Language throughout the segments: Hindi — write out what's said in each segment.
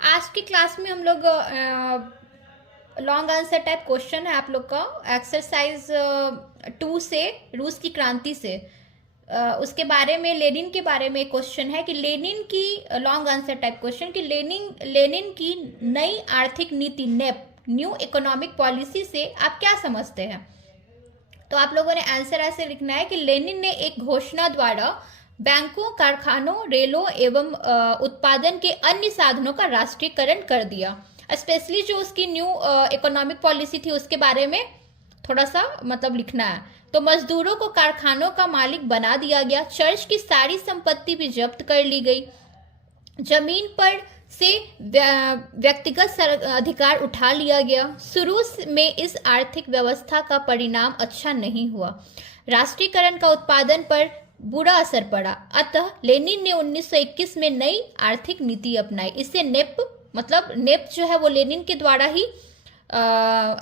आज की क्लास में हम लोग लॉन्ग आंसर टाइप क्वेश्चन है आप लोग का एक्सरसाइज 2 से, रूस की क्रांति से। उसके बारे में, लेनिन के बारे में क्वेश्चन है कि लेनिन की, लॉन्ग आंसर टाइप क्वेश्चन कि लेनिन लेनिन की नई आर्थिक नीति नेप, न्यू इकोनॉमिक पॉलिसी से आप क्या समझते हैं। तो आप लोगों ने आंसर ऐसे लिखना है कि लेनिन ने एक घोषणा द्वारा बैंकों, कारखानों, रेलों एवं उत्पादन के अन्य साधनों का राष्ट्रीयकरण कर दिया। स्पेशली जो उसकी न्यू इकोनॉमिक पॉलिसी थी उसके बारे में थोड़ा सा मतलब लिखना है। तो मजदूरों को कारखानों का मालिक बना दिया गया, चर्च की सारी संपत्ति भी जब्त कर ली गई, जमीन पर से व्यक्तिगत अधिकार उठा लिया गया। शुरू में इस आर्थिक व्यवस्था का परिणाम अच्छा नहीं हुआ, राष्ट्रीयकरण का उत्पादन पर बुरा असर पड़ा। अतः लेनिन ने 1921 में नई आर्थिक नीति अपनाई। इससे नेप, मतलब नेप जो है वो लेनिन के द्वारा ही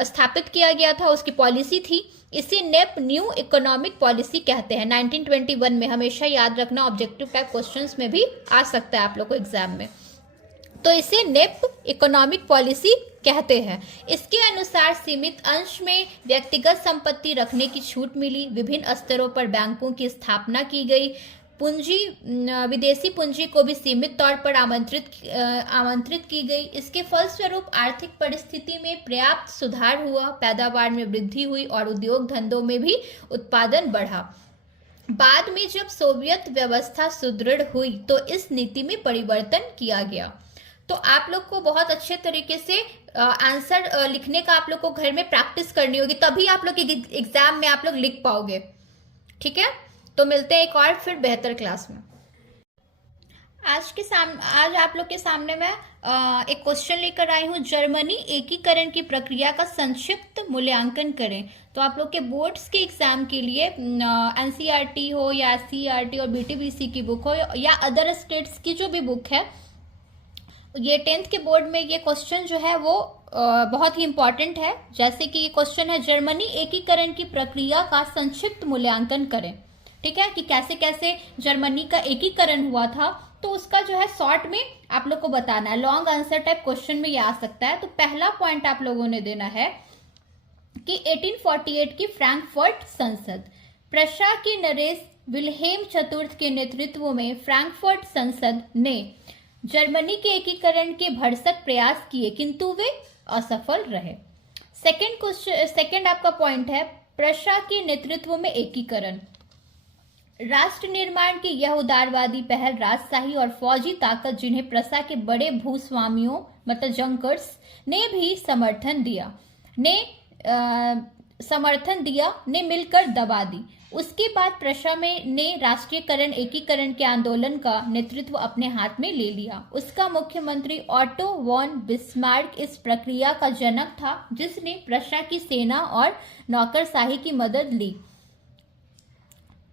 स्थापित किया गया था, उसकी पॉलिसी थी। इसे नेप न्यू इकोनॉमिक पॉलिसी कहते हैं। 1921 में, हमेशा याद रखना, ऑब्जेक्टिव टाइप क्वेश्चंस में भी आ सकता है आप लोग को एग्जाम में। तो इसे नेप इकोनॉमिक पॉलिसी कहते हैं। इसके अनुसार सीमित अंश में व्यक्तिगत संपत्ति रखने की छूट मिली, विभिन्न स्तरों पर बैंकों की स्थापना की गई, पूंजी, विदेशी पूंजी को भी सीमित तौर पर आमंत्रित की गई। इसके फलस्वरूप आर्थिक परिस्थिति में पर्याप्त सुधार हुआ, पैदावार में वृद्धि हुई और उद्योग धंधों में भी उत्पादन बढ़ा। बाद में जब सोवियत व्यवस्था सुदृढ़ हुई तो इस नीति में परिवर्तन किया गया। तो आप लोग को बहुत अच्छे तरीके से आंसर लिखने का आप लोग को घर में प्रैक्टिस करनी होगी, तभी आप लोग एग्जाम में आप लोग लिख पाओगे। ठीक है, तो मिलते हैं एक और फिर बेहतर क्लास में। आज आप लोग के सामने मैं एक क्वेश्चन लेकर आई हूँ, जर्मनी एकीकरण की प्रक्रिया का संक्षिप्त मूल्यांकन करें। तो आप लोग के बोर्ड्स के एग्जाम के लिए एनसीईआरटी हो या एससीईआरटी और बीटीबीसी की बुक हो या अदर स्टेट्स की जो भी बुक है, ये 10th के बोर्ड में ये क्वेश्चन जो है वो बहुत ही इंपॉर्टेंट है। जैसे कि ये क्वेश्चन है, जर्मनी एकीकरण की प्रक्रिया का संक्षिप्त मूल्यांकन करें। ठीक है, कि कैसे कैसे जर्मनी का एकीकरण हुआ था, तो उसका जो है शॉर्ट में आप लोग को बताना है। लॉन्ग आंसर टाइप क्वेश्चन में ये आ सकता है। तो पहला पॉइंट आप लोगों ने देना है कि 1848 की फ्रैंकफर्ट संसद, प्रशा के नरेश विल्हेम चतुर्थ के नेतृत्व में फ्रैंकफर्ट संसद ने जर्मनी के एकीकरण के भरसक प्रयास किए किंतु वे असफल रहे। सेकंड आपका पॉइंट है, प्रशा के नेतृत्व में एकीकरण। राष्ट्र निर्माण की यह उदारवादी पहल राजशाही और फौजी ताकत, जिन्हें प्रशा के बड़े भूस्वामियों मतलब जंकर्स ने भी समर्थन दिया ने मिलकर दबा दी। उसके बाद प्रशा में ने राष्ट्रीयकरण एकीकरण के आंदोलन का नेतृत्व अपने हाथ में ले लिया। उसका मुख्यमंत्री ऑटो वॉन बिस्मार्क इस प्रक्रिया का जनक था, जिसने प्रशा की सेना और नौकरशाही की मदद ली।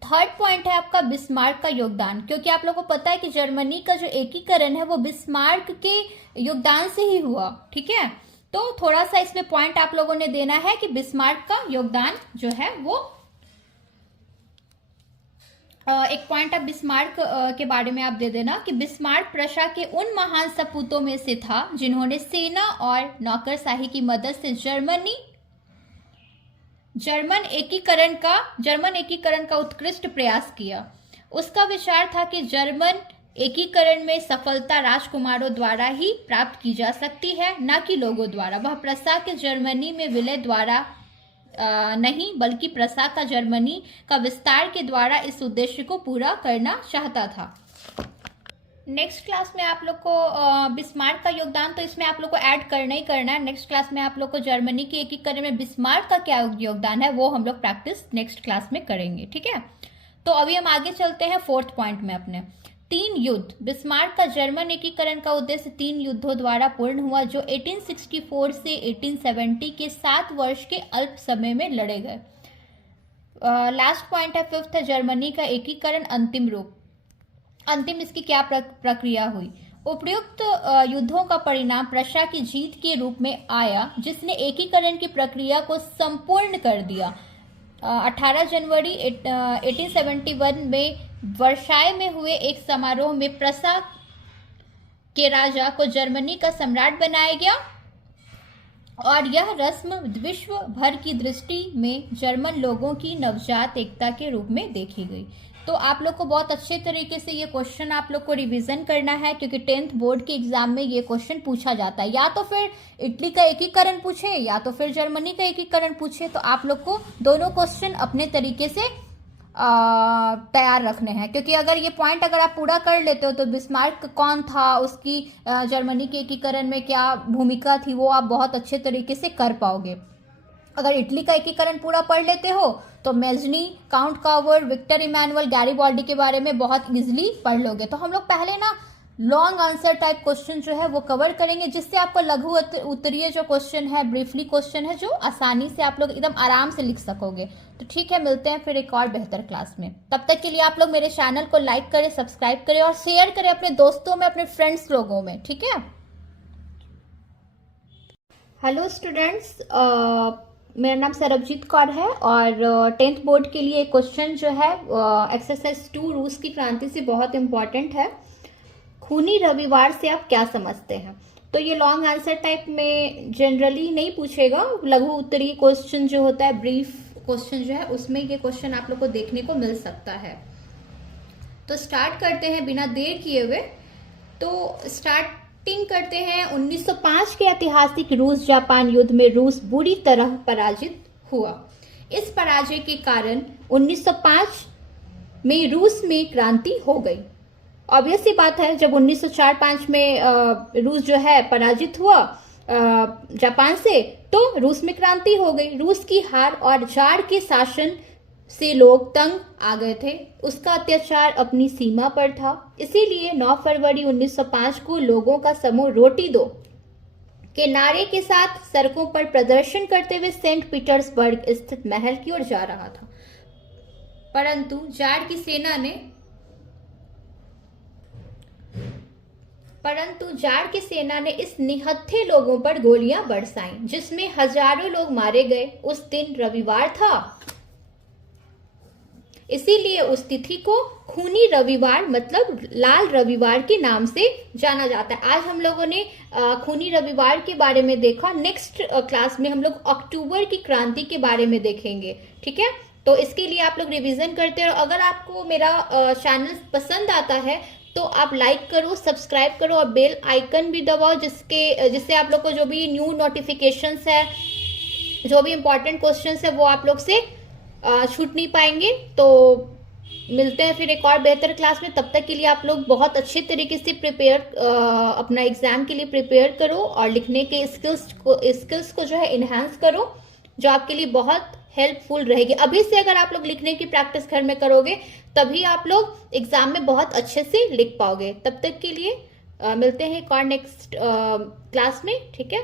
थर्ड पॉइंट है आपका बिस्मार्क का योगदान, क्योंकि आप लोगों को पता है कि जर्मनी का जो एकीकरण है वो बिस्मार्क के योगदान से ही हुआ। ठीक है, तो थोड़ा सा इसमें पॉइंट आप लोगों ने देना है कि बिस्मार्क का योगदान जो है वो एक पॉइंट आप बिस्मार्क के बारे में आप दे देना कि बिस्मार्क प्रशा के उन महान सपूतों में से था जिन्होंने सेना और नौकरशाही की मदद से जर्मन एकीकरण का उत्कृष्ट प्रयास किया। उसका विचार था कि जर्मन एकीकरण में सफलता राजकुमारों द्वारा ही प्राप्त की जा सकती है, न कि लोगों द्वारा। वह प्रशा के जर्मनी में विलय द्वारा नहीं, बल्कि प्रशा का जर्मनी का विस्तार के द्वारा इस उद्देश्य को पूरा करना चाहता था। नेक्स्ट क्लास में आप लोग को बिस्मार्क का योगदान, तो इसमें आप लोग को ऐड करना ही करना है। नेक्स्ट क्लास में आप लोग को जर्मनी के एकीकरण में बिस्मार्क का क्या योगदान है वो हम लोग प्रैक्टिस नेक्स्ट क्लास में करेंगे। ठीक है, तो अभी हम आगे चलते हैं फोर्थ पॉइंट में अपने। 3 युद्ध। बिस्मार्क का जर्मन एकीकरण का उद्देश्य 3 युद्धों द्वारा पूर्ण हुआ, जो 1864 से 1870 के 7 वर्ष के अल्प समय में लड़े गए। लास्ट पॉइंट है, फिफ्थ है, जर्मनी का एकीकरण अंतिम रूप। अंतिम इसकी क्या प्रक्रिया हुई। उपयुक्त युद्धों का परिणाम प्रशा की जीत के रूप में आया, जिसने एकीकरण की प्रक्रिया को संपूर्ण कर दिया। 18 जनवरी 1871 में वर्साय में हुए एक समारोह में प्रशा के राजा को जर्मनी का सम्राट बनाया गया और यह रस्म विश्व भर की दृष्टि में जर्मन लोगों की नवजात एकता के रूप में देखी गई। तो आप लोग को बहुत अच्छे तरीके से ये क्वेश्चन आप लोग को रिवीजन करना है, क्योंकि 10th बोर्ड के एग्जाम में ये क्वेश्चन पूछा जाता है। या तो फिर इटली का एकीकरण पूछे या तो फिर जर्मनी का एकीकरण पूछे। तो आप लोग को दोनों क्वेश्चन अपने तरीके से तैयार रखने हैं, क्योंकि अगर ये पॉइंट अगर आप पूरा कर लेते हो तो बिस्मार्क कौन था, उसकी जर्मनी के एकीकरण में क्या भूमिका थी, वो आप बहुत अच्छे तरीके से कर पाओगे। अगर इटली का एकीकरण पूरा पढ़ लेते हो तो मेजनी, काउंट कावर, विक्टर इमैनुअल, गैरीबॉल्डी के बारे में बहुत इजीली पढ़ लोगे। तो हम लोग पहले ना लॉन्ग आंसर टाइप क्वेश्चन जो है वो कवर करेंगे, जिससे आपको लघु उत्तरीय जो क्वेश्चन है, ब्रीफली क्वेश्चन है, जो आसानी से आप लोग एकदम आराम से लिख सकोगे। तो ठीक है, मिलते हैं फिर एक और बेहतर क्लास में। तब तक के लिए आप लोग मेरे चैनल को लाइक करें, सब्सक्राइब करें और शेयर करें अपने दोस्तों में, अपने फ्रेंड्स लोगों में। ठीक है। हेलो स्टूडेंट्स, मेरा नाम सरबजीत कौर है और 10th बोर्ड के लिए क्वेश्चन जो है एक्सरसाइज 2 रूस की क्रांति से बहुत इंपॉर्टेंट है। खूनी रविवार से आप क्या समझते हैं? तो ये लॉन्ग आंसर टाइप में जनरली नहीं पूछेगा, लघु उत्तरीय क्वेश्चन जो होता है, ब्रीफ क्वेश्चन जो है, उसमें ये क्वेश्चन आप लोग को देखने को मिल सकता है। तो स्टार्ट करते हैं बिना देर किए हुए। तो स्टार्टिंग करते हैं 1905 के ऐतिहासिक रूस जापान युद्ध में रूस बुरी तरह पराजित हुआ। इस पराजय के कारण 1905 में रूस में क्रांति हो गई। ऑब्वियस सी बात है, जब 1904-05 में रूस जो है पराजित हुआ जापान से, तो रूस में क्रांति हो गई। रूस की हार और जार के शासन से लोग तंग आ गए थे, उसका अत्याचार अपनी सीमा पर था। इसीलिए 9 फरवरी 1905 को लोगों का समूह रोटी दो के नारे के साथ सड़कों पर प्रदर्शन करते हुए सेंट पीटर्सबर्ग स्थित महल की ओर जा रहा था, परंतु जार की सेना ने इस निहत्थे लोगों पर गोलियां बरसाईं, जिसमें हजारों लोग मारे गए। उस दिन रविवार था, इसीलिए उस तिथि को खूनी रविवार मतलब लाल रविवार के नाम से जाना जाता है। आज हम लोगों ने खूनी रविवार के बारे में देखा। नेक्स्ट क्लास में हम लोग अक्टूबर की क्रांति के बारे में देखेंगे। ठीक है, तो इसके लिए आप लोग रिवीजन करते हैं। अगर आपको मेरा चैनल पसंद आता है तो आप लाइक करो, सब्सक्राइब करो और बेल आइकन भी दबाओ, जिससे आप लोग को जो भी न्यू नोटिफिकेशंस है, जो भी इंपॉर्टेंट क्वेश्चंस है, वो आप लोग से छूट नहीं पाएंगे। तो मिलते हैं फिर एक और बेहतर क्लास में। तब तक के लिए आप लोग बहुत अच्छे तरीके से अपना एग्जाम के लिए प्रिपेयर करो और लिखने के स्किल्स को जो है इन्हांस करो, जो आपके लिए बहुत हेल्पफुल रहेगी। अभी से अगर आप लोग लिखने की प्रैक्टिस घर में करोगे तभी आप लोग एग्जाम में बहुत अच्छे से लिख पाओगे। तब तक के लिए मिलते हैं एक और नेक्स्ट क्लास में। ठीक है।